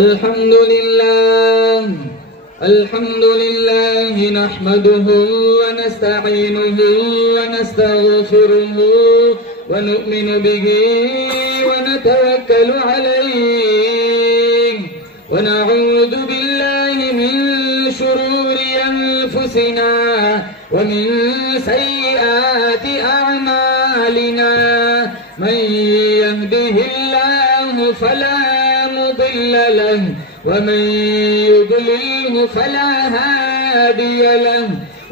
अल्हम्दुलिल्लाह नहमदुहु व नस्तईनुहु व नस्तगफिरुहु व नु'मिनु बिही व नतवक्कलु अलैहि व नऊज़ु बिल्लाहि मिन शुरूरि अनफुसिना व मिन सय्यिआति अअमालिना मन यहदिहिल्लाहु फला मुदिल्ल लहु वमन युद्लिल्हु फला हादिय लहु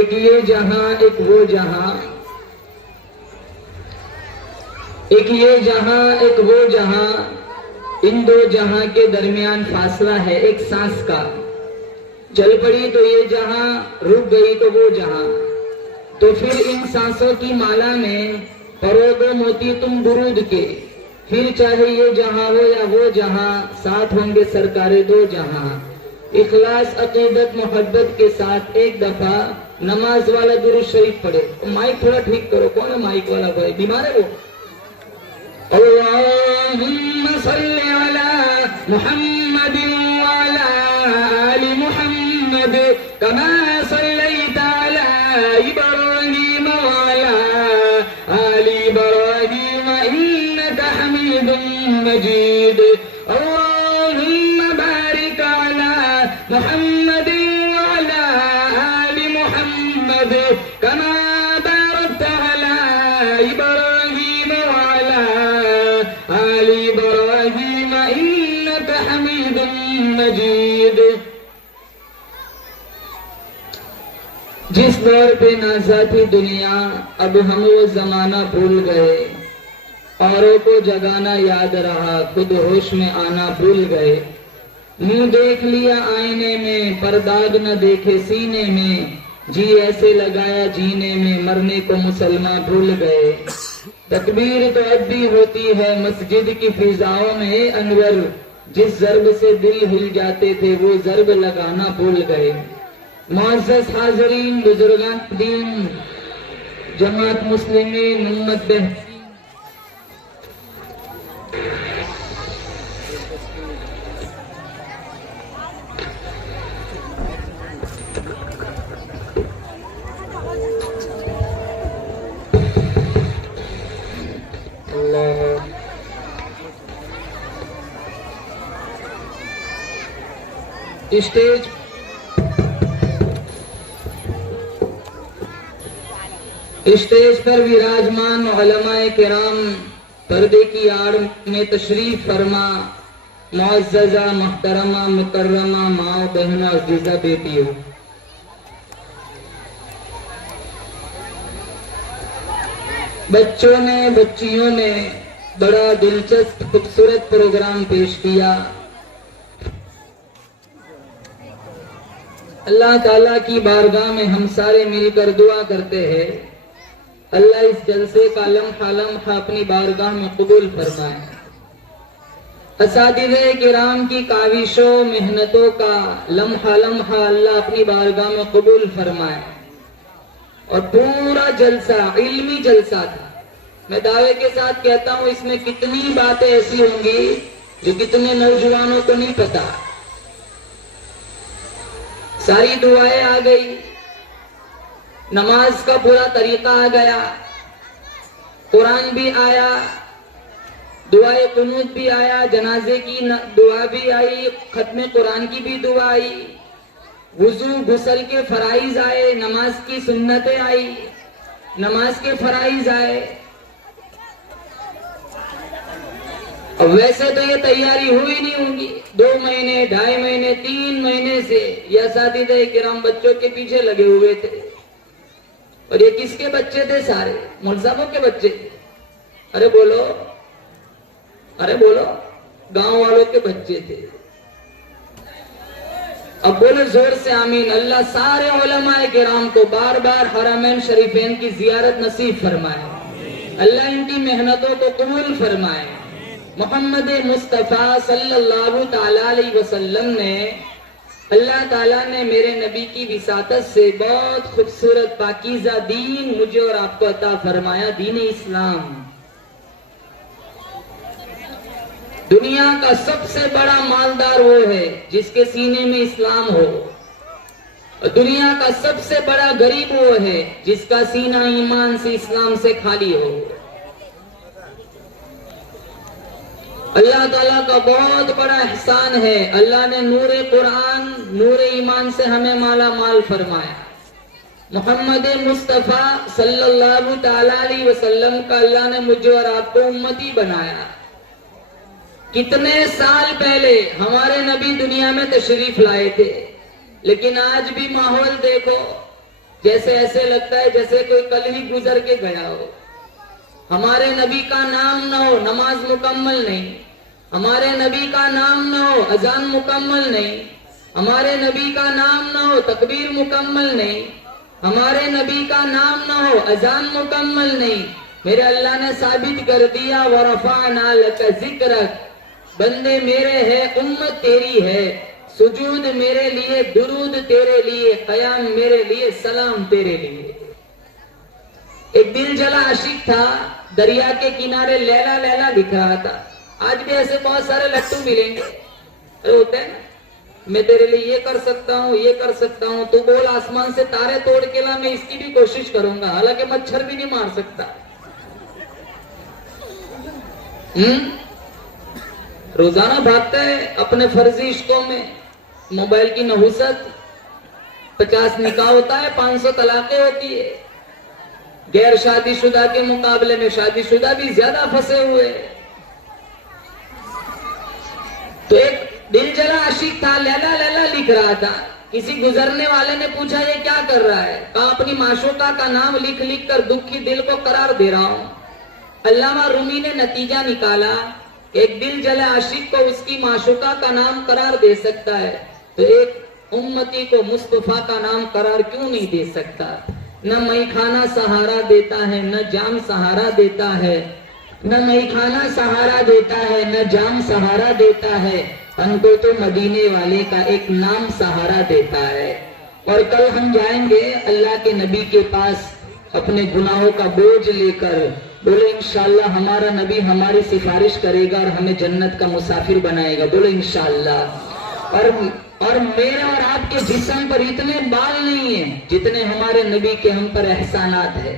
एक ये जहां एक वो जहां, एक ये जहां एक वो जहां, इन दो जहां के दरमियान फासला है एक सांस का। चल पड़ी तो ये जहां, रुक गई तो वो जहां। तो फिर इन सांसों की माला में परोगो मोती तुम दुरूद के। फिर चाहे ये जहां हो या वो जहां, साथ होंगे सरकारे दो जहां। इखलास अकीदत मोहब्बत के साथ एक दफा नमाज वाला दुरूद शरीफ पढ़े। माइक थोड़ा ठीक करो, कौन है माइक वाला भाई? बीमार है वो? अल्लाहुम्मा सल्ली अला मुहम्मदिन व अला आलि मुहम्मद कमा सल्लैता अला इब्राहीम व अला आलि इब्राहीम इन्नका हमीदुम मजीद। अल्लाहुम्मा बारिक अला मुहम्मदिन व अला आलि मुहम्मद कमा बारकता अला इब्राहीम व अला आलि इब्राहीम इन्नका हमीदुम मजीद। जिस दौर पे नाज़ा थी दुनिया, अब हम वो जमाना भूल गए। औरों को जगाना याद रहा, खुद होश में आना भूल गए। मुंह देख लिया आईने में, पर दाग न देखे सीने में। जी ऐसे लगाया जीने में, मरने को मुसलमान भूल गए। तकबीर तो अब भी होती है मस्जिद की फिजाओं में अनवर। जिस जर्ब से दिल हिल जाते थे वो जर्ब लगाना भूल गए। मुअज़्ज़ज़ हाज़रीन, बुजुर्गान दीन, जमात मुस्लिमीन, उम्मत बेहतरीन, स्टेज पर विराजमान उलमाए किराम, पर्दे की आड़ में तशरीफ फरमा, मुअज़्ज़ज़ा मुहतरमा मुकर्रमा माओ बहना अज़ीज़ा बेटियों, बच्चों ने बच्चियों ने बड़ा दिलचस्प खूबसूरत प्रोग्राम पेश किया। अल्लाह ताला की बारगाह में हम सारे मिलकर दुआ करते हैं, अल्लाह इस जलसे का लम्हा लम्हा अपनी बारगाह में कबूल फरमाए। असातिज़े किराम की काविशों मेहनतों का लम्हा लम्हा अल्लाह अपनी बारगाह में कबूल फरमाए। और पूरा जलसा इल्मी जलसा था। मैं दावे के साथ कहता हूं इसमें कितनी बातें ऐसी होंगी जो कितने नौजवानों को नहीं पता। सारी दुआएं आ गई, नमाज का पूरा तरीका आ गया, कुरान भी आया, दुआए कुनूत भी आया, जनाजे की दुआ भी आई, खत्मे कुरान की भी दुआ आई, वुजू गुसल के फराइज आए, नमाज की सुन्नतें आई, नमाज के फराइज आए। अब वैसे तो ये तैयारी हुई नहीं होगी, 2 महीने 2.5 महीने 3 महीने से ये असातिज़े किराम बच्चों के पीछे लगे हुए थे। और ये किसके बच्चे थे? सारे मुल्ज़ामों के बच्चे थे। अरे बोलो, अरे बोलो, गांव वालों के बच्चे थे। अब बोलो जोर से आमीन। अल्लाह सारे उलमाए किराम को बार बार हरमैन शरीफैन की जियारत नसीब फरमाए, अल्लाह इनकी मेहनतों को कबूल फरमाए। मोहम्मद मुस्तफ़ा सल्लल्लाहु ताला अलैहि वसल्लम ने, अल्लाह ताला ने मेरे नबी की विसातत से बहुत खूबसूरत पाकीज़ा दीन मुझे और आपको अता फरमाया, दीन इस्लाम। दुनिया का सबसे बड़ा मालदार वो है जिसके सीने में इस्लाम हो, और दुनिया का सबसे बड़ा गरीब वो है जिसका सीना ईमान से इस्लाम से खाली हो। अल्लाह ताला का बहुत बड़ा एहसान है, अल्लाह ने नूरे कुरान नूरे ईमान से हमें माला माल फरमाया। मोहम्मद मुस्तफ़ा सल्लल्लाहु ताला अलैहि वसल्लम का अल्लाह ने मुझे और आपको उम्मती बनाया। कितने साल पहले हमारे नबी दुनिया में तशरीफ लाए थे, लेकिन आज भी माहौल देखो, जैसे ऐसे लगता है जैसे कोई कल ही गुजर के गया हो। हमारे नबी का नाम न हो, नमाज मुकम्मल नहीं। हमारे नबी का नाम न हो, अजान मुकम्मल नहीं। हमारे नबी का नाम न हो, तकबीर मुकम्मल नहीं। हमारे नबी का नाम न हो, अजान मुकम्मल नहीं। मेरे अल्लाह ने साबित कर दिया, वरफ़अना लका ज़िक्रक, बंदे मेरे है, उम्मत तेरी है, सुजूद मेरे लिए, दुरूद तेरे लिए, क़याम मेरे लिए, सलाम तेरे लिए। एक दिल जला आशिक था, दरिया के किनारे लैला लैला दिख रहा था। आज भी ऐसे बहुत सारे लट्टू मिलेंगे, अरे होते हैं ना, मैं तेरे लिए ये कर सकता हूँ, ये कर सकता हूँ, तो बोल आसमान से तारे तोड़ के ला, मैं इसकी भी कोशिश करूंगा, हालांकि मच्छर भी नहीं मार सकता। रोजाना भागते हैं अपने फर्जी इश्कों में, मोबाइल की नहुसत, 50 निकाह होता है, 500 तलाकें होती है। गैर शादीशुदा के मुकाबले में शादीशुदा भी ज्यादा फंसे हुए। तो एक दिल जला आशिक था, लैला लैला लिख रहा था। किसी गुजरने वाले ने पूछा ये क्या कर रहा है? कहा अपनी माशूका का नाम लिख लिख कर दुखी दिल को करार दे रहा हूं। अल्लामा रूमी ने नतीजा निकाला, एक दिल जला आशिक को उसकी माशूका का नाम करार दे सकता है, तो एक उम्मती को मुस्तफा का नाम करार क्यों नहीं दे सकता? न मई खाना सहारा देता है, न जाम सहारा देता है, न मई खाना सहारा देता है, न जाम सहारा देता है, हमको तो मदीने वाले का एक नाम सहारा देता है। और कल हम जाएंगे अल्लाह के नबी के पास अपने गुनाहों का बोझ लेकर, बोले इंशाअल्लाह हमारा नबी हमारी सिफारिश करेगा और हमें जन्नत का मुसाफिर बनाएगा, बोले इंशाअल्लाह। और मेरे और आपके जिस्म पर इतने बाल नहीं है जितने हमारे नबी के हम पर एहसानात है।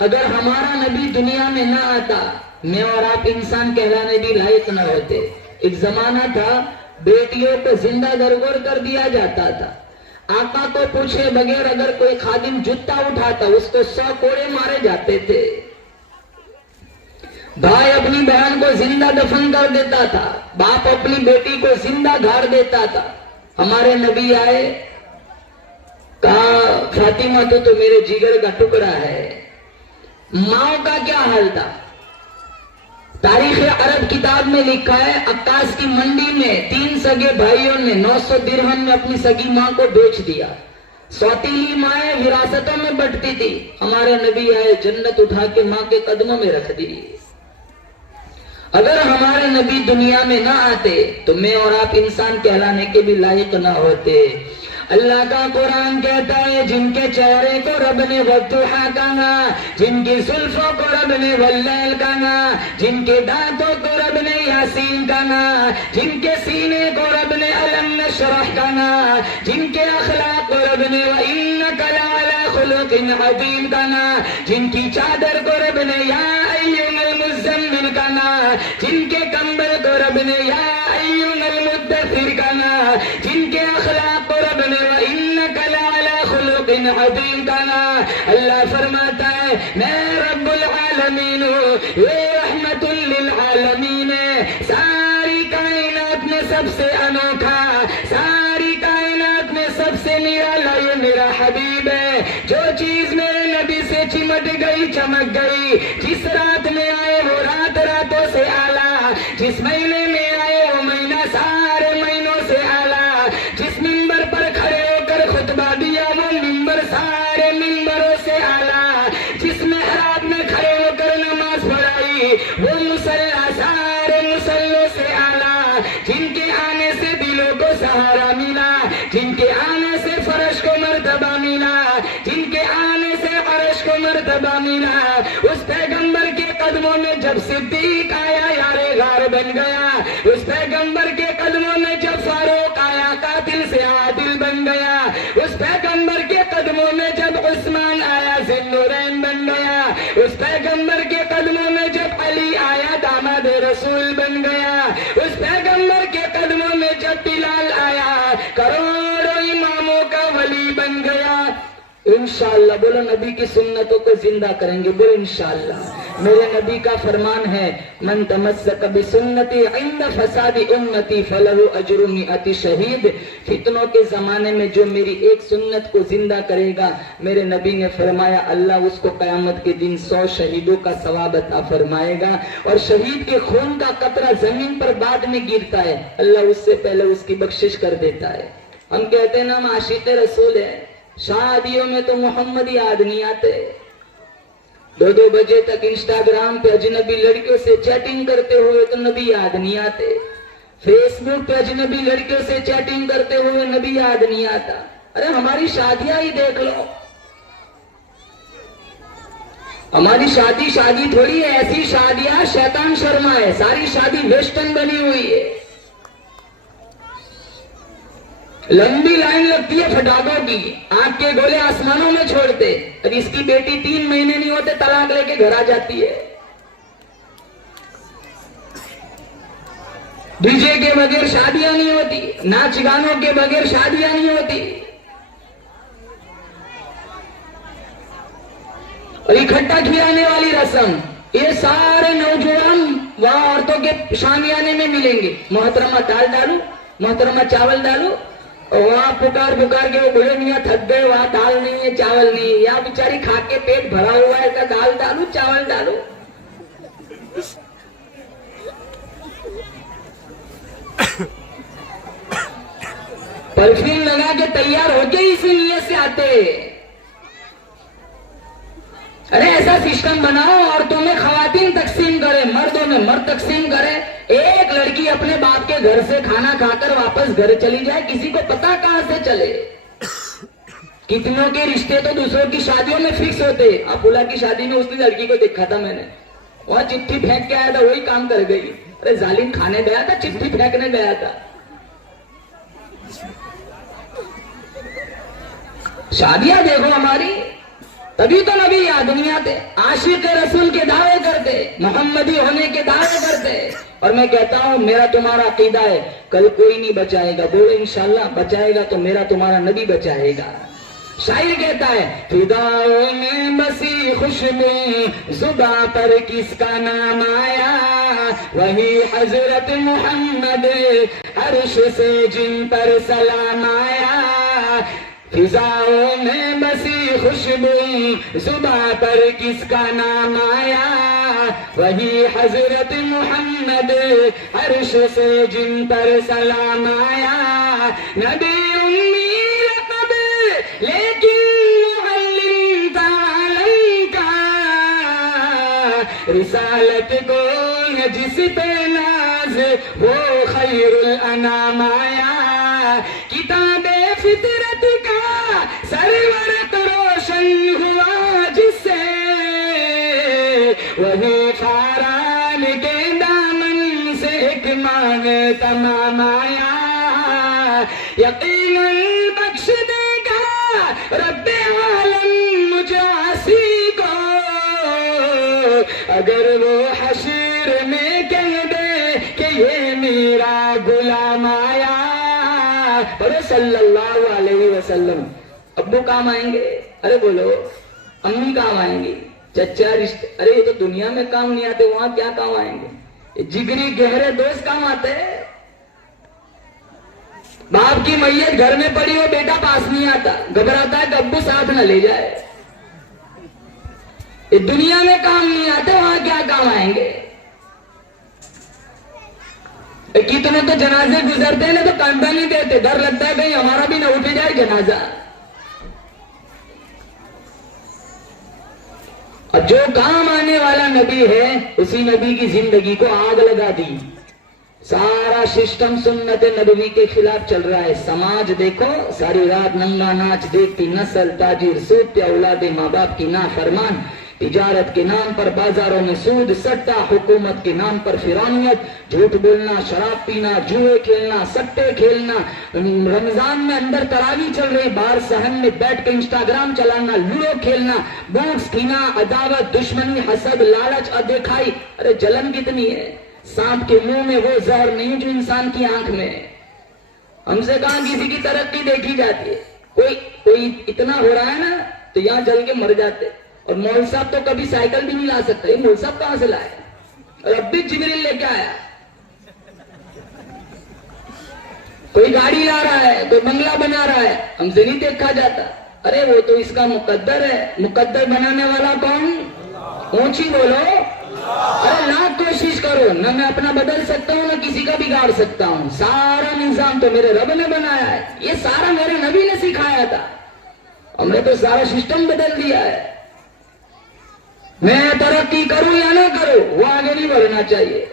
अगर हमारा नबी दुनिया में ना आता, मैं और आप इंसान कहलाने भी लायक न होते। एक जमाना था बेटियों को जिंदा दरगोर कर दिया जाता था। आका को पूछे बगैर अगर कोई खादिम जूता उठाता उसको 100 कोड़े मारे जाते थे। भाई अपनी बहन को जिंदा दफन कर देता था, बाप अपनी बेटी को जिंदा गाड़ देता था। हमारे नबी आए, कहा फातिमा तो मेरे जिगर का टुकड़ा है। माओ का क्या हाल था? तारीख अरब किताब में लिखा है, अक्कास की मंडी में 3 सगे भाइयों ने 900 दिरहम में अपनी सगी माँ को बेच दिया। सौतीली माएँ विरासतों में बंटती थी, हमारे नबी आए, जन्नत उठा के माँ के कदमों में रख दी। अगर हमारे नबी दुनिया में ना आते तो मैं और आप इंसान कहलाने के भी लायक ना होते। अल्लाह का कुरान कहता है, जिनके चेहरे को रब ने वद्दुहा कहा, जिनकी जुल्फों को रब ने वल्लैल कहा, जिनके दांतों को रब ने यासीन कहा, जिनके सीने को रब ने अलम नशरह कहा, जिनके अखलाक को रब ने व इन्नका लअला खुलुकिन अज़ीम कहा, जिनकी चादर को रब ने या अय्युहल मुज़्ज़म्मिल कहा, जिनके कंबल को रब ने या अय्युहल मुद्दथिर कहा, जिनके अखलाक को रब ने व इन्नका लअला खुलुकिन अज़ीम कहा। अल्लाह फरमाता है, मैं रब्बुल आलमीन हूँ, ये रहमतुल लिल आलमीन है। सारी कायनात में सबसे अनोखा, सारी कायनात में सबसे निराला ये मेरा हबीब है। जो चीज मेरे नबी से चिमट गई, चमक गई, जिस रात में आए वो रात रातों से आला, जिस महीने में आए वो महीना सारे महीनों से आला, जिस मिंबर पर खड़े होकर खुतबा दिया वो मिंबर सारे मिंबरों से आला, जिस मेहराब में खड़े होकर नमाज पढ़ाई वो मुसल्ला सारे मुसल्लों से आला, जिनके आने से दिलों को सहारा मिला, जिनके आने से फर्श को मर्तबा मिला, जिनके आने से अर्श को मर्तबा मिला, उस पैगंबर के कदमों में जब सिद्दीक आया यारे गार बन गया, उस पैगंबर के कदमों में जब फारूक आया कातिल से आदिल बन गया, उस पैगंबर के कदमों में जब उस्मान आया ज़िन्नुरैन बन गया, उस पैगंबर के कदमों में जब अली आया दामाद रसूल बन गया, उस पैगंबर के कदमों में जब बिलाल आया करोड़ों इमामों का वली बन गया। इंशाअल्लाह बोलो, नबी की सुन्नतों को जिंदा करेंगे, बोलो इंशाअल्लाह। मेरे नबी का फरमान है, मन तमस्सक बिसुन्नती इंद फसादी उम्मती फलहु अजरु मिअती शहीद। फितनों के जमाने में जो मेरी एक सुन्नत को जिंदा करेगा, मेरे नबी ने फरमाया अल्लाह उसको कयामत के दिन 100 शहीदों का सवाब अता फरमाएगा। और शहीद के खून का कतरा जमीन पर बाद में गिरता है, अल्लाह उससे पहले उसकी बख्शिश कर देता है। हम कहते हैं ना हम आशिक़ रसूल है, शादियों में तो मोहम्मदी आदमी आते, 2-2 बजे तक इंस्टाग्राम पे अजनबी लड़कियों से चैटिंग करते हुए तो नबी याद नहीं आते, फेसबुक पे अजनबी लड़कियों से चैटिंग करते हुए नबी याद नहीं आता। अरे हमारी शादियां ही देख लो, हमारी शादी थोड़ी है, ऐसी शादियां शैतान शर्मा है, सारी शादी वेस्टर्न बनी हुई है। लंबी लाइन लगती है फटाकों की, आग के गोले आसमानों में छोड़ते, और इसकी बेटी 3 महीने नहीं होते तलाक लेके घर आ जाती है। डीजे के बगैर शादियां नहीं होती, नाच गानों के बगैर शादियां नहीं होती। और इकट्ठा खिलाने वाली रस्म, ये सारे नौजवान वहां औरतों के शामियाने में मिलेंगे। मोहतरमा दाल डालू, मोहतरमा चावल डालू, और वहां पुकार के वो बोले मियाँ थक गए, वहां दाल नहीं है चावल नहीं है, या बेचारी खा के पेट भरा हुआ है, तो दाल डालू चावल डालू। परफ्यूम लगा के तैयार होके इसी नीयत से आते। अरे ऐसा सिस्टम बनाओ, औरतों में खवातीन तकसीम करे, मर्दों में मर्द तकसीम करे। एक लड़की अपने बाप के घर से खाना खाकर वापस घर चली जाए, किसी को पता कहां से चले। कितनों के रिश्ते तो दूसरों की शादियों में फिक्स होते। अब फुला की शादी में उसकी लड़की को देखा था मैंने, वहां चिट्ठी फेंक के आया था, वही काम कर गई। अरे जालिम खाने गया था, चिट्ठी फेंकने गया था। शादियां देखो हमारी, तभी तो नबी याद नहीं आते। आशिक रसूल के दावे करते, मोहम्मदी होने के दावे करते। और मैं कहता हूं मेरा तुम्हारा अकीदा है, कल कोई नहीं बचाएगा, बोले इंशाल्लाह बचाएगा तो मेरा तुम्हारा नबी बचाएगा। शायर कहता है, फिदाओं में बसी खुशबू जुबा पर किसका नाम आया, वही हजरत मोहम्मद अर्श से जिन पर सलाम आया। फिजाओं में बसी खुशबू जुबा पर किसका नाम आया, वही हजरत मोहम्मद अर्श से जिन पर सलाम आया। नबी उम्मी लक़ब लेकिन मुअल्लिम तालम का, रिसालत को जिस पे नाज वो खैरुल अनाम आया। किताबे फितरत का सरवर तो रोशन हुआ जिससे, वही फारान के दामन से एक मान तमाम आया। यकीनन बख्श देगा रब्बे आलम मुझे आसी को, अगर वो हश्र में कह दे कि ये मेरा गुलाम आया। अरे सल्लल्लाहु अलैहि वसल्लम। अब्बू काम आएंगे, अरे बोलो अम्मी काम आएंगी, चचा रिश्ते, अरे ये तो दुनिया में काम नहीं आते, वहां क्या काम आएंगे। जिगरी गहरे दोस्त काम आते हैं। बाप की मैयत घर में पड़ी हो, बेटा पास नहीं आता, घबराता है कि अब्बू साथ न ले जाए। ये दुनिया में काम नहीं आते, वहां क्या काम आएंगे। कितने तो जनाजे गुजरते हैं ना तो कंधा नहीं देते, डर लगता है कहीं हमारा भी ना उठ जाए जनाजा। और जो काम आने वाला नबी है उसी नबी की जिंदगी को आग लगा दी। सारा सिस्टम सुन्नत नबवी के खिलाफ चल रहा है। समाज देखो, सारी रात नंगा नाच देखती नस्ल, ताजिर सूद, औलादे माँ बाप की ना फरमान, तिजारत के नाम पर बाजारों में सूद सट्टा, हुकूमत के नाम पर फिरौनियत, झूठ बोलना, शराब पीना, जुए खेलना, सट्टे खेलना, रमजान में अंदर तरावी चल रही, बाहर सहन में बैठ के इंस्टाग्राम चलाना, लूडो खेलना, बूट्स खीना, अदावत, दुश्मनी, हसद, लालच, अदेखाई। अरे जलन कितनी है। सांप के मुंह में वो जहर नहीं जो इंसान की आंख में है। हमसे कहां किसी की तरक्की देखी जाती है। कोई इतना हो रहा है ना तो यहां जल के मर जाते। और मौल साहब तो कभी साइकिल भी नहीं ला सकता, ये मौल साहब कहां से लाए। और अब भी जिब्रील लेके आया। कोई गाड़ी ला रहा है, कोई बंगला बना रहा है, हमसे नहीं देखा जाता। अरे वो तो इसका मुकद्दर है। मुकद्दर बनाने वाला कौन? ऊंची बोलो। अरे लाख कोशिश करो, न मैं अपना बदल सकता हूँ, न किसी का बिगाड़ सकता हूँ। सारा निजाम तो मेरे रब ने बनाया है। ये सारा मेरे नबी ने सिखाया था। हमने तो सारा सिस्टम बदल दिया है। मैं तरक्की करूं या ना करूं, वो आगे नहीं बढ़ना चाहिए।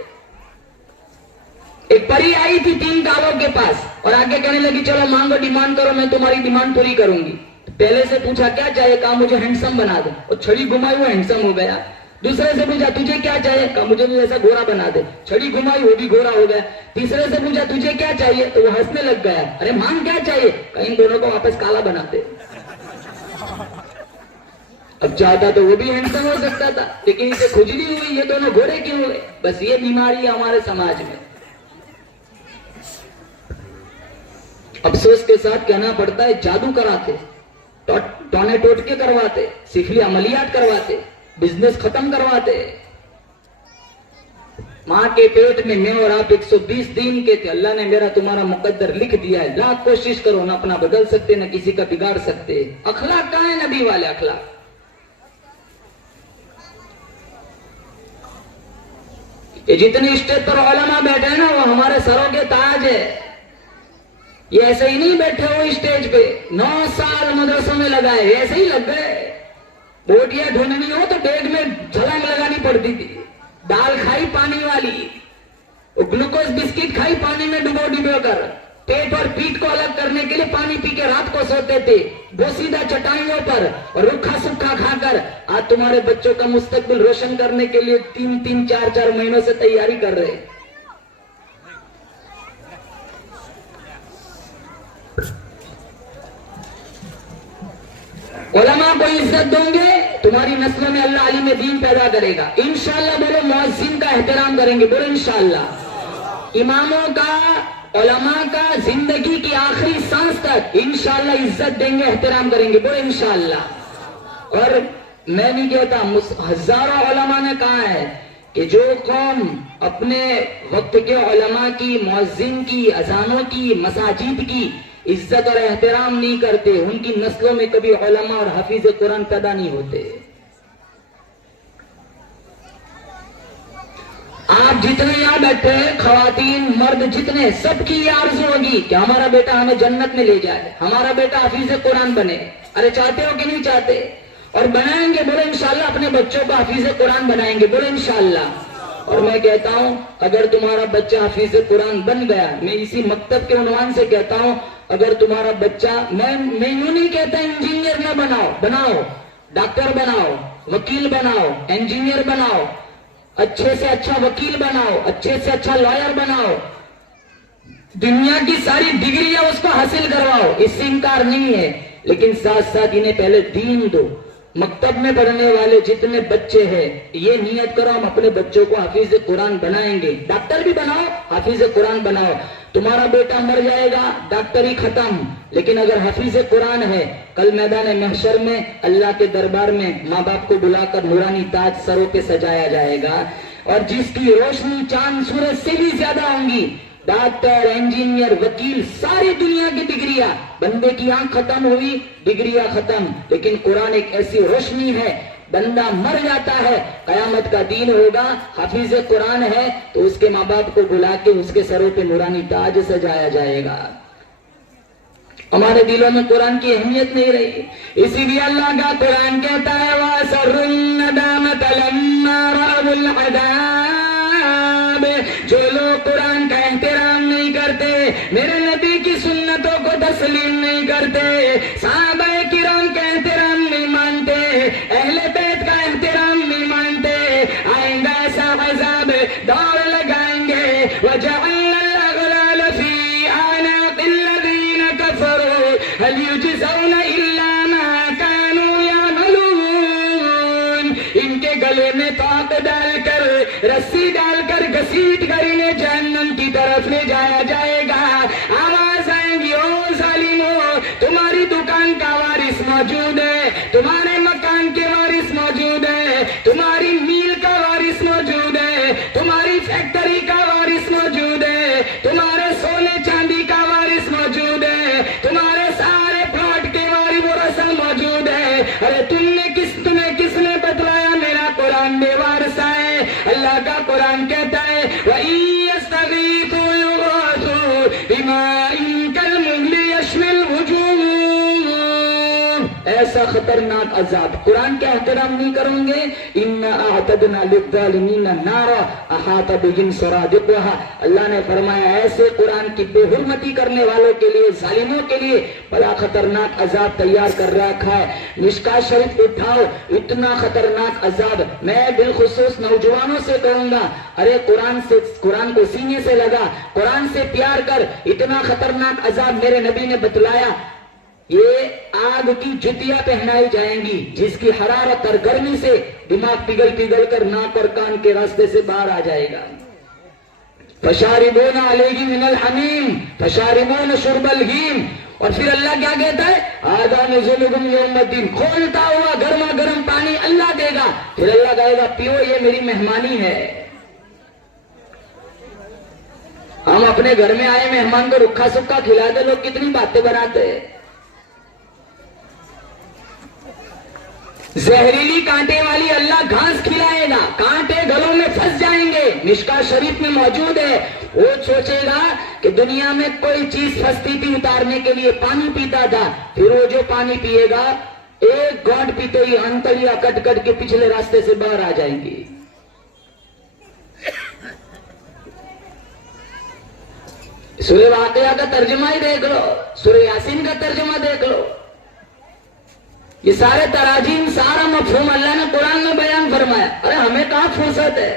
एक परी आई थी 3 गालों के पास और आगे कहने लगी चलो मांगो, डिमांड करो, मैं तुम्हारी डिमांड पूरी करूंगी। पहले से पूछा क्या चाहिए, कहा मुझे हैंडसम बना दो, और छड़ी घुमाई वो हैंडसम हो गया। दूसरे से पूछा तुझे क्या चाहिए, कहा मुझे भी ऐसा घोड़ा बना दे, छड़ी घुमाई वो भी घोड़ा हो गया। तीसरे से पूछा तुझे क्या चाहिए, तो वो हंसने लग गया। अरे मांग क्या चाहिए, कहीं दोनों को वापस काला बनाते। अब चाहता तो वो भी हैंडसम हो सकता था, लेकिन इसे खुजली हुई, ये दोनों घोड़े क्यों हुए। बस ये बीमारी है हमारे समाज में। अफसोस के साथ कहना पड़ता है, जादू कराते, टोने टोटके करवाते, सिफली अमलियात करवाते, बिजनेस खत्म करवाते। मां के पेट में मैं और आप 120 दिन के थे। अल्लाह ने मेरा तुम्हारा मुकद्दर लिख दिया है। लाख कोशिश करो, ना अपना बदल सकते, ना किसी का बिगाड़ सकते। अखलाक कहां है नबी वाले अखलाक। ये जितने स्टेज पर उलमा बैठे हैं ना, वो हमारे सरों के ताज है। ये ऐसे ही नहीं बैठे हो स्टेज पे। 9 साल मदरसों में लगाए, ऐसे ही लग गए। बोटियां ढूंढनी हो तो डेग में छलांग लगानी पड़ती थी। दाल खाई पानी वाली, ग्लूकोज बिस्किट खाई पानी में डुबो कर। पेट और पीठ को अलग करने के लिए पानी पी के रात को सोते थे, बोसीदा चटाइयों पर और रूखा सूखा खाकर। आज तुम्हारे बच्चों का मुस्तकबिल रोशन करने के लिए 3-3, 4-4 महीनों से तैयारी कर रहे। उलमा को इज्जत दोगे, तुम्हारी नस्लों में अल्लाह अली में दीन पैदा करेगा। इंशाअल्लाह बोलो, मुअज्जिन का एहतराम करेंगे, बोलो इंशाअल्लाह। इमामों का, उलमा का जिंदगी की आखिरी सांस तक इंशाअल्लाह इज्जत देंगे, एहतराम करेंगे, बोलो इंशाअल्लाह। और मैं नहीं कहता, हजारों उलमा ने कहा है कि जो कौम अपने वक्त के उलमा की, मुअज्जिन की, अजानों की, मसाजिद की इज्जत और एहतराम नहीं करते, उनकी नस्लों में कभी उलमा और हफीज कुरान पैदा नहीं होते। आप जितने यहाँ बैठे हैं, खवातीन मर्द जितने, सबकी ये आरज़ू होगी कि हमारा बेटा हमें जन्नत में ले जाए, हमारा बेटा हाफिज कुरान बने। अरे चाहते हो कि नहीं चाहते? और बनाएंगे, बोले इंशाल्लाह अपने बच्चों को हाफिज कुरान बनाएंगे, बोले इंशाल्लाह। और मैं कहता हूं अगर तुम्हारा बच्चा हाफिज कुरान बन गया, मैं इसी मकतब के उन्वान से कहता हूं, अगर तुम्हारा बच्चा, मैं यूं नहीं कहता इंजीनियर न बनाओ, बनाओ, डॉक्टर बनाओ, वकील बनाओ, इंजीनियर बनाओ, अच्छे से अच्छा वकील बनाओ, अच्छे से अच्छा लॉयर बनाओ, दुनिया की सारी डिग्रियां उसको हासिल करवाओ, इससे इनकार नहीं है, लेकिन साथ साथ इन्हें पहले दीन दो। मकतब में पढ़ने वाले जितने बच्चे हैं, ये नियत करो हम अपने बच्चों को हाफिज कुरान बनाएंगे। डॉक्टर भी बनाओ, हाफिज कुरान बनाओ। तुम्हारा बेटा मर जाएगा, डॉक्टरी खत्म, लेकिन अगर हाफिज कुरान है, कल मैदान महशर में अल्लाह के दरबार में माँ बाप को बुलाकर नूरानी ताज सरों पे सजाया जाएगा, और जिसकी रोशनी चांद सूरज से भी ज्यादा होंगी। डॉक्टर, इंजीनियर, वकील, सारी दुनिया की डिग्रियां, बंदे की आंख खत्म हुई, डिग्रियां खत्म, लेकिन कुरान एक ऐसी रोशनी है, बंदा मर जाता है, कयामत का दिन होगा, हाफिज कुरान है तो उसके माँ बाप को बुला के उसके सरों पे नूरानी ताज सजाया जाएगा। हमारे दिलों में कुरान की अहमियत नहीं रही, इसीलिए अल्लाह का कुरान कहता है जो लोग कुरान का एहतराम नहीं करते, मेरे नबी की सुन्नतों को तस्लीम नहीं करते, सहाबाए किराम का एहतराम नहीं मानते, अहले बैत का एहतराम नहीं मानते, आएगा ऐसा अज़ाब दौड़ लगाएंगे, वजअलना अल-अग़लाल फ़ी अनाक़िल लज़ीना कफ़रू हल युजज़ौना इल्ला मा कानू यअमलून। इनके गले में ताक डालकर, रस्सी डालकर, घसीट कर इन्हें जहन्नम की तरफ ले जाया जाएगा। आवाज आएंगी, ओ जालिमो, तुम्हारी दुकान का वारिस मौजूद है, तुम्हारे मकान के वारिस मौजूद है, तुम्हारी मिल का वारिस मौजूद है, तुम्हारी फैक्ट्री का वारिस मौजूद है, तुम्हारे सोने चांदी का वारिस मौजूद है, तुम्हारे सारे प्लॉट के वारिस वरसा मौजूद है। अरे तुम्हें किसने बतलाया मेरा कुरान बेवारसा है? अल्लाह का कुरान कहता है वइयस्तगीथु युगाथु बिमाइन कलमुहली यशविल वुजूह। ऐसा खतरनाक अजाब, कुरान का एहतराम नहीं करोगे, इन्ना अअतदना लिज़्ज़ालिमीना नारा अहाता बिहिम सरादिक़ुहा। अल्लाह ने फरमाया ऐसे कुरान की बेहुरमती करने वालों के लिए, जालिमों के लिए बड़ा खतरनाक अजाब तैयार कर रखा है। मिशकात शरीफ उठाओ, इतना खतरनाक अजाब। मैं बिलखुसूस नौजवानों से कहूंगा, अरे कुरान को सीने से लगा, कुरान से प्यार कर। इतना खतरनाक अजाब मेरे नबी ने बतलाया, ये आग की जुतियां पहनाई जाएंगी जिसकी हरारत और गर्मी से दिमाग पिघल कर नाक और कान के रास्ते से बाहर आ जाएगा। फशारिबून अलैहि मिनल हमीम फशारिबून शुरबल हीम। और फिर अल्लाह क्या कहता है, आदा नुज़ुलुहुम यौमद्दीन, खोलता हुआ गर्मा गर्म पानी अल्लाह देगा। फिर अल्लाह कहेगा पियो, ये मेरी मेहमानी है। हम अपने घर में आए मेहमान को रुखा सुखा खिला दे, लोग कितनी बातें बनाते हैं। जहरीली कांटे वाली अल्लाह घास खिलाएगा, कांटे गलों में फंस जाएंगे। मिशकात शरीफ में मौजूद है। वो सोचेगा कि दुनिया में कोई चीज फंसती थी उतारने के लिए, पानी पीता था, फिर वो जो पानी पिएगा, एक घोंट पीते ही अंतड़ियां कट कट के पिछले रास्ते से बाहर आ जाएंगी। सूरह वाक़िया का तर्जुमा ही देख लो, सूरह यासीन का तर्जुमा देख लो, ये सारे तराजीम, सारा मफहूम अल्लाह ने कुरान में बयान फरमाया। अरे हमें कहां फुर्सत है,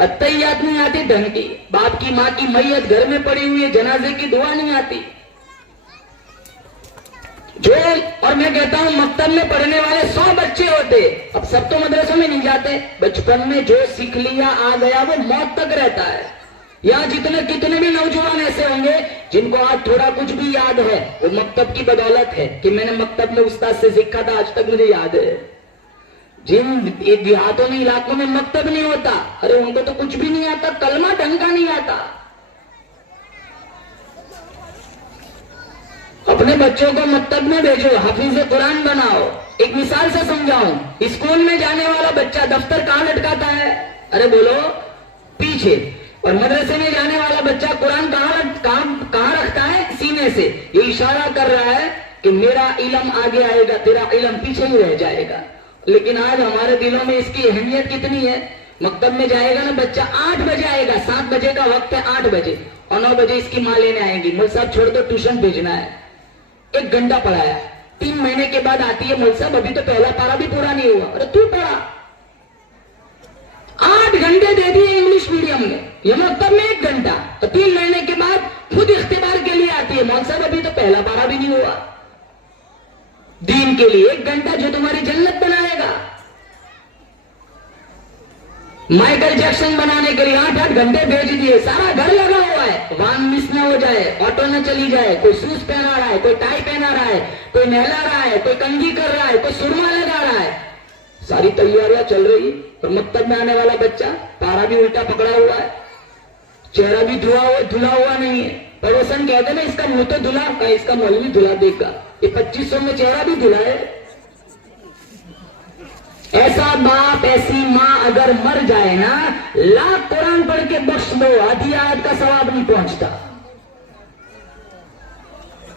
अत्तहियात नहीं आती ढंग की, बाप की माँ की मैयत घर में पड़ी हुई है, जनाजे की दुआ नहीं आती जो। और मैं कहता हूं मकतब में पढ़ने वाले 100 बच्चे होते, अब सब तो मदरसों में नहीं जाते, बचपन में जो सीख लिया आ गया वो मौत तक रहता है। यहाँ जितने कितने भी नौजवान ऐसे होंगे जिनको आज थोड़ा कुछ भी याद है, वो मकतब की बदौलत है कि मैंने मकतब में उस्ताद से सीखा था, आज तक मुझे याद है। जिन देहातों में, इलाकों में मकतब नहीं होता, अरे उनको तो कुछ भी नहीं आता, कलमा ढंग का नहीं आता। अपने बच्चों को मकतब में भेजो, हाफिज कुरान बनाओ। एक मिसाल से समझाऊं, स्कूल में जाने वाला बच्चा दफ्तर कहां लटकाता है? अरे बोलो, पीछे। और मदरसे में जाने वाला बच्चा कुरान कहाँ रखता है? सीने से। ये इशारा कर रहा है कि मेरा इल्म आगे आएगा, तेरा इल्म पीछे ही रह जाएगा। लेकिन आज हमारे दिलों में इसकी अहमियत कितनी है। मकतब में जाएगा ना बच्चा, 8 बजे आएगा, 7 बजे का वक्त है, 8 बजे, और 9 बजे इसकी माँ लेने आएंगी। मौल साहब छोड़ दो, ट्यूशन भेजना है। 1 घंटा पढ़ाया, 3 महीने के बाद आती है, मौल साहब अभी तो पहला पारा भी पूरा नहीं हुआ। अरे तू पढ़ा, 8 घंटे दे दिए इंग्लिश मीडियम में, ये मकतब में 1 घंटा, तो 3 महीने के बाद खुद इख्तिबार के लिए आती है, मौल साहब अभी तो पहला पारा भी नहीं हुआ। दीन के लिए 1 घंटा जो तुम्हारी जन्नत बनाएगा। माइकल जैक्सन बनाने के लिए 8-8 घंटे भेज दिए, सारा घर लगा हुआ है, वाहन मिस न हो जाए, ऑटो न चली जाए, कोई शूज पहना रहा है, कोई टाई पहना रहा है, कोई नहला रहा है, कोई कंघी कर रहा है, कोई सुरमा लगा रहा है, सारी तैयारियां चल रही। और मकतब में आने वाला बच्चा पारा भी उल्टा पकड़ा हुआ है, चेहरा भी धुला हुआ नहीं है। पड़ोसन कहते ना इसका मुंह तो धुला, का इसका मौलवी धुला देगा, ये 2500 में चेहरा भी धुला है। ऐसा बाप ऐसी माँ अगर मर जाए ना, लाख कुरान पढ़ के बख्श दो, आधी आयत का सवाब नहीं पहुंचता।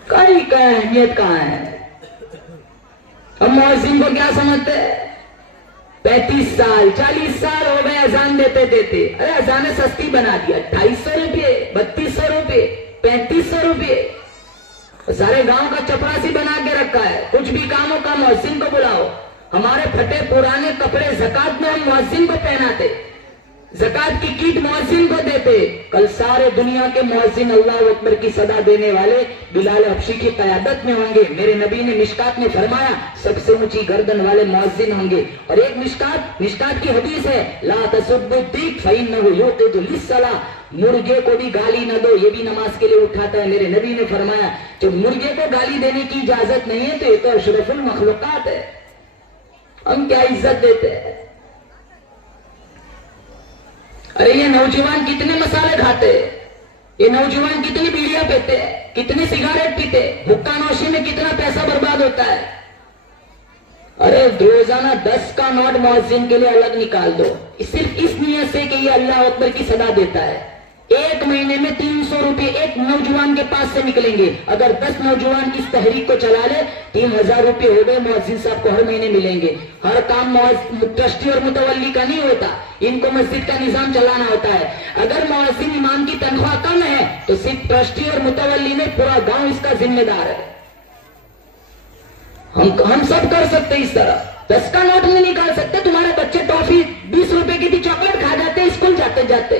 कहीं का अहमियत कहां है। हम मुअज्जिन को क्या समझते हैं? 35 साल 40 साल हो गए अजान देते देते। अरे अजान सस्ती बना दिया, 250 रुपये, 3200 रुपये, 3500 रुपये, सारे गांव का चपरासी बना के रखा है। कुछ भी काम हो का मुअज्जिन को बुलाओ। हमारे फटे पुराने कपड़े ज़कात में हम मुअज्जिन को पहनाते, ज़कात की कीट मुअज्जिन को देते। कल सारे दुनिया के मुअज्जिन अल्लाह अकबर की सदा देने वाले बिलाल हबशी की क़यादत में होंगे। मेरे नबी ने मिशकात में फरमाया सबसे ऊंची गर्दन वाले मुअज्जिन होंगे। और एक मिशकात की हदीस है, ला तसुब्बु दीक फइन्नहु युक़िदु लिस्सलाह, मुर्गे को भी गाली न दो, ये भी नमाज के लिए उठाता है। मेरे नबी ने फरमाया जब मुर्गे को गाली देने की इजाजत नहीं है तो ये तो अशरफुल मखलूकात है, हम क्या इज्जत देते हैं। अरे ये नौजवान कितने मसाले खाते, ये नौजवान कितनी बीड़ियां पीते, कितनी सिगारेट पीते, हुक्का नौशी में कितना पैसा बर्बाद होता है। अरे रोजाना 10 का नोट मुअज्जिन के लिए अलग निकाल दो, सिर्फ इस नियत से कि ये अल्लाह अकबर की सदा देता है। 1 महीने में 300 रुपये एक नौजवान के पास से निकलेंगे। अगर 10 नौजवान इस तहरीक को चला ले, 3000 रुपये हो गए, मुअज्जिन साहब को हर महीने मिलेंगे। हर काम ट्रस्टी और मुतवल्ली का नहीं होता, इनको मस्जिद का निजाम चलाना होता है। अगर मुअज्जिन इमाम की तनख्वाह कम है तो सिर्फ ट्रस्टी और मुतवल्ली में, पूरा गांव इसका जिम्मेदार है। हम सब कर सकते इस तरह। 10 का नोट नहीं निकाल सकते, तुम्हारे बच्चे टॉफी 20 रुपए की भी चॉकलेट खा जाते स्कूल जाते जाते।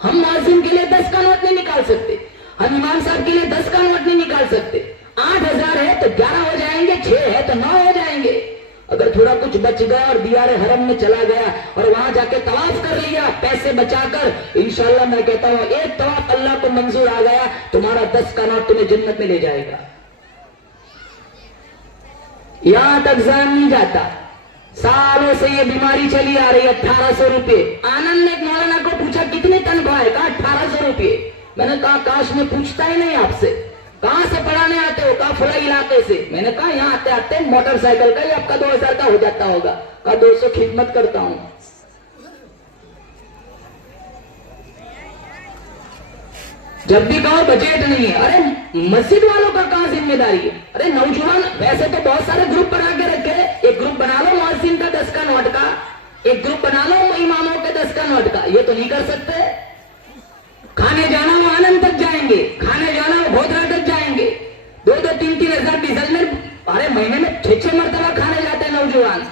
हम मुअज्जिन के लिए 10 का नोट नहीं निकाल सकते, हम इमाम साहब के लिए 10 का नोट नहीं निकाल सकते। 8000 है तो 11 हो जाएंगे, 6 है तो 9 हो जाएंगे। अगर थोड़ा कुछ बच गया और दियारे हरम में चला गया और वहां जाके तवाफ कर लिया पैसे बचाकर, इंशाल्लाह मैं कहता हूं एक तवाफ अल्लाह को मंजूर आ गया, तुम्हारा 10 का नोट तुम्हें जन्नत में ले जाएगा। यहां तक जान नहीं जाता, सालों से ये बीमारी चली आ रही है। 1800 रुपये। आनंद ने मौलाना को पूछा कितनी तनख्वाह है, कहा 1800 रुपये। मैंने कहा काश मैं पूछता ही नहीं आपसे, कहां से पढ़ाने आते हो, कहा फला इलाके से। मैंने कहा यहाँ आते आते मोटरसाइकिल का ही आपका 2000 का हो जाता होगा, कहा 200 खिदमत करता हूं। जब भी कहो बजट नहीं है, अरे मस्जिद वालों का कहां जिम्मेदारी है। अरे नौजवान वैसे तो बहुत सारे ग्रुप बना के रखे, एक ग्रुप बना लो मुअज्जिन का 10 का नोट का, एक ग्रुप बना लो इमामों के 10 का नोट का। ये तो नहीं कर सकते। खाने जाना वो आनंद तक जाएंगे, खाने जाना वो भोदरा तक जाएंगे, 2-2, 3-3 हजार डीजल में, अरे महीने में 6-6 मरतबा खाने जाते हैं नौजवान।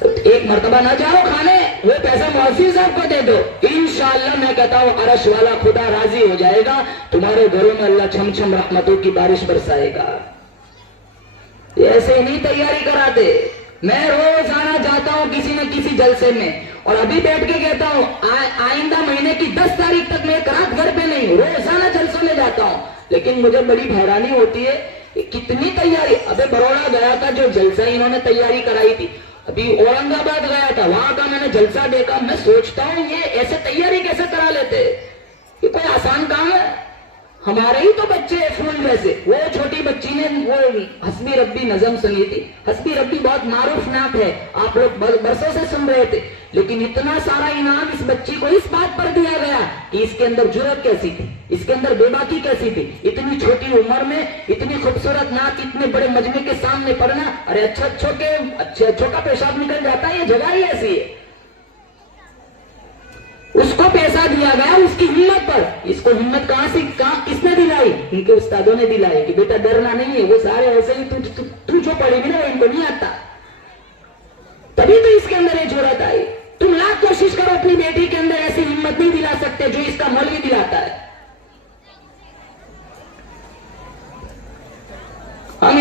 एक मरतबा ना जाओ खाने, वो पैसा मुअज्जिन साहब को दे दो, इंशाअल्लाह मैं कहता हूं अरश वाला खुदा राजी हो जाएगा, तुम्हारे घरों में अल्लाह छम छम रहमतों की बारिश बरसाएगा। ऐसे नहीं तैयारी कराते। मैं रोजाना जाता हूं किसी न किसी जलसे में, और अभी बैठ के कहता हूं आइंदा महीने की 10 तारीख तक मैं एक रात घर पे नहीं हूं, रोजाना जलसों में जाता हूं। लेकिन मुझे बड़ी हैरानी होती है कितनी तैयारी। अबे बड़ौदा गया था, जो जलसा इन्होंने तैयारी कराई थी, अभी औरंगाबाद गया था, वहां का मैंने जलसा देखा। मैं सोचता हूं ये ऐसे तैयारी कैसे करा लेते, ये कोई आसान काम है। हमारे ही तो बच्चे फूल जैसे, वो छोटी बच्ची ने वो हस्बी रब्बी नज़म सुनी थी। हस्बी रब्बी बहुत मारूफ नात है, आप लोग बरसों से सुन रहे थे। लेकिन इतना सारा इनाम इस बच्ची को इस बात पर दिया गया कि इसके अंदर जुर्रत कैसी थी, इसके अंदर बेबाकी कैसी थी, इतनी छोटी उम्र में इतनी खूबसूरत नात इतने बड़े मजमे के सामने पढ़ना। अरे अच्छे अच्छों का पेशाब निकल जाता है, ये जगह ही ऐसी है। उसको पैसा दिया गया उसकी हिम्मत पर। इसको हिम्मत कहां से किसने दिलाई? इनके उस्तादों ने दिलाई कि बेटा डरना नहीं है, वो सारे ऐसे ही तू जो पढ़ेगी ना वो इनको नहीं आता। तभी तो इसके अंदर ये जरूरत आई। तुम लाख कोशिश करो अपनी बेटी के अंदर ऐसी हिम्मत नहीं दिला सकते जो इसका मौलवी दिलाता है। हम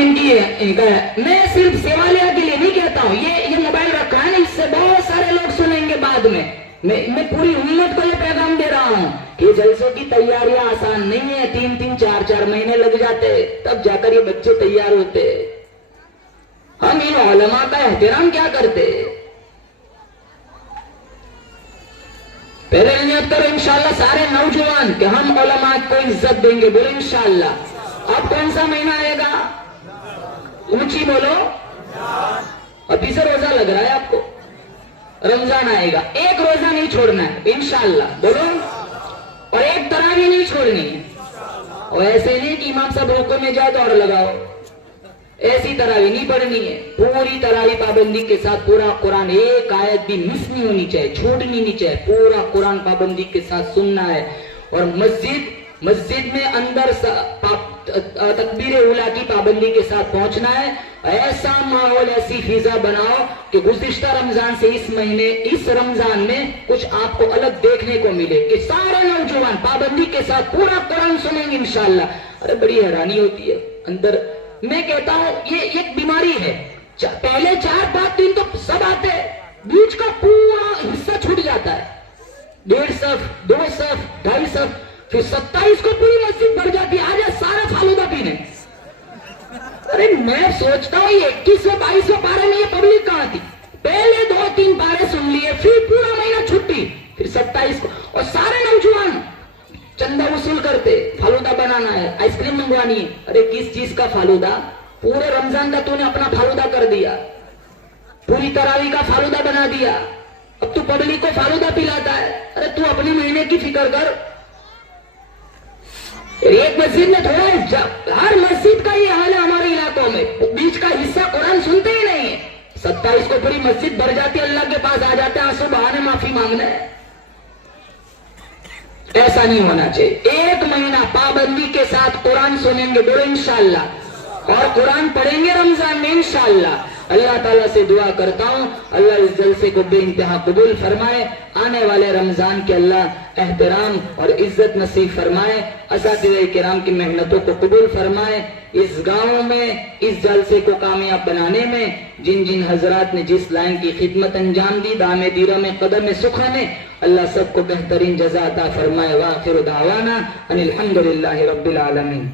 मैं सिर्फ सेवालिया के लिए नहीं कहता हूं, ये मोबाइल रखा है ना, इससे बहुत सारे लोग सुनेंगे बाद में। मैं पूरी उम्मत को ये पैगाम दे रहा हूं कि जलसों की तैयारियां आसान नहीं है। 3-3, 4-4 महीने लग जाते तब जाकर ये बच्चे तैयार होते। हम इन उलमा का एहतराम क्या करते? पहले नियत करो इंशाअल्लाह सारे नौजवान कि हम उलमा को इज्जत देंगे। बोलो इंशाअल्लाह। अब कौन सा महीना आएगा? ऊंची बोलो। अभी से रोजा लग रहा है आपको, रमजान आएगा, एक रोजा नहीं छोड़ना है इंशाअल्लाह। बोलो। और एक तरावी नहीं छोड़नी है। और ऐसे नहीं कि इमाम साहब रुको में जाए तो और लगाओ, ऐसी तरावी नहीं पढ़नी है। पूरी तरावी पाबंदी के साथ पूरा कुरान, एक आयत भी मिस नहीं होनी चाहिए, छूटनी नहीं चाहिए। पूरा कुरान पाबंदी के साथ सुनना है। और मस्जिद में अंदर तकबीर उला की पाबंदी के साथ पहुंचना है। ऐसा माहौल, ऐसी फिजा बनाओ कि गुज़िश्ता रमजान से इस महीने, इस रमजान में कुछ आपको अलग देखने को मिले कि सारे नौजवान पाबंदी के साथ पूरा कुरान सुनेंगे इंशाअल्लाह। अरे बड़ी हैरानी होती है अंदर। मैं कहता हूं ये एक बीमारी है। पहले 4-5 दिन तो सब आते, बीच का पूरा हिस्सा छूट जाता है। 1.5 सफ, 2 सफ, 2.5 सफ, फिर 27 को पूरी मस्जिद भर जाती है। आजा सारा फालूदा पीने। अरे मैं सोचता हूँ ये 21वें 22वें पारे में ये पब्लिक कहां थी? पहले 2-3 पारे सुन लिए, फिर पूरा महीना छुट्टी, फिर 27 को। और सारे नौजवान चंदा वसूल करते, फालूदा बनाना है, आइसक्रीम मंगवानी है। अरे किस चीज का फालूदा? पूरे रमजान का तूने अपना फालूदा कर दिया, पूरी तरावी का फालूदा बना दिया। अब तू पब्लिक को फालूदा पिलाता है। अरे तू अपने महीने की फिक्र कर। एक मस्जिद में थोड़ा, हर मस्जिद का ये हाल है हमारे इलाकों में। बीच का हिस्सा कुरान सुनते ही नहीं है। 27 को पूरी मस्जिद भर जाती है, अल्लाह के पास आ जाते हैं आंसू बहाने माफी मांगने। ऐसा नहीं होना चाहिए। एक महीना पाबंदी के साथ कुरान सुनेंगे, बोलो इंशाअल्लाह। और कुरान पढ़ेंगे रमजान में इंशाअल्लाह। अल्लाह ताला से दुआ करता हूँ अल्लाह इस जलसे को बेइंतहा कबूल फरमाए। आने वाले रमजान के अल्लाह एहतराम और इज्जत नसीब फरमाए। असातिज़े किराम की मेहनतों को कबूल फरमाए। इस गाँव में इस जलसे को कामयाब बनाने में जिन जिन हजरात ने जिस लाइन की खिदमत अंजाम दी, दामे दीरा में कदम सुखाने, अल्लाह सबको बेहतरीन जज़ा अता फरमाए। व आखिर दावाना अनिल हम्दुलिल्लाहि रब्बिल आलमीन।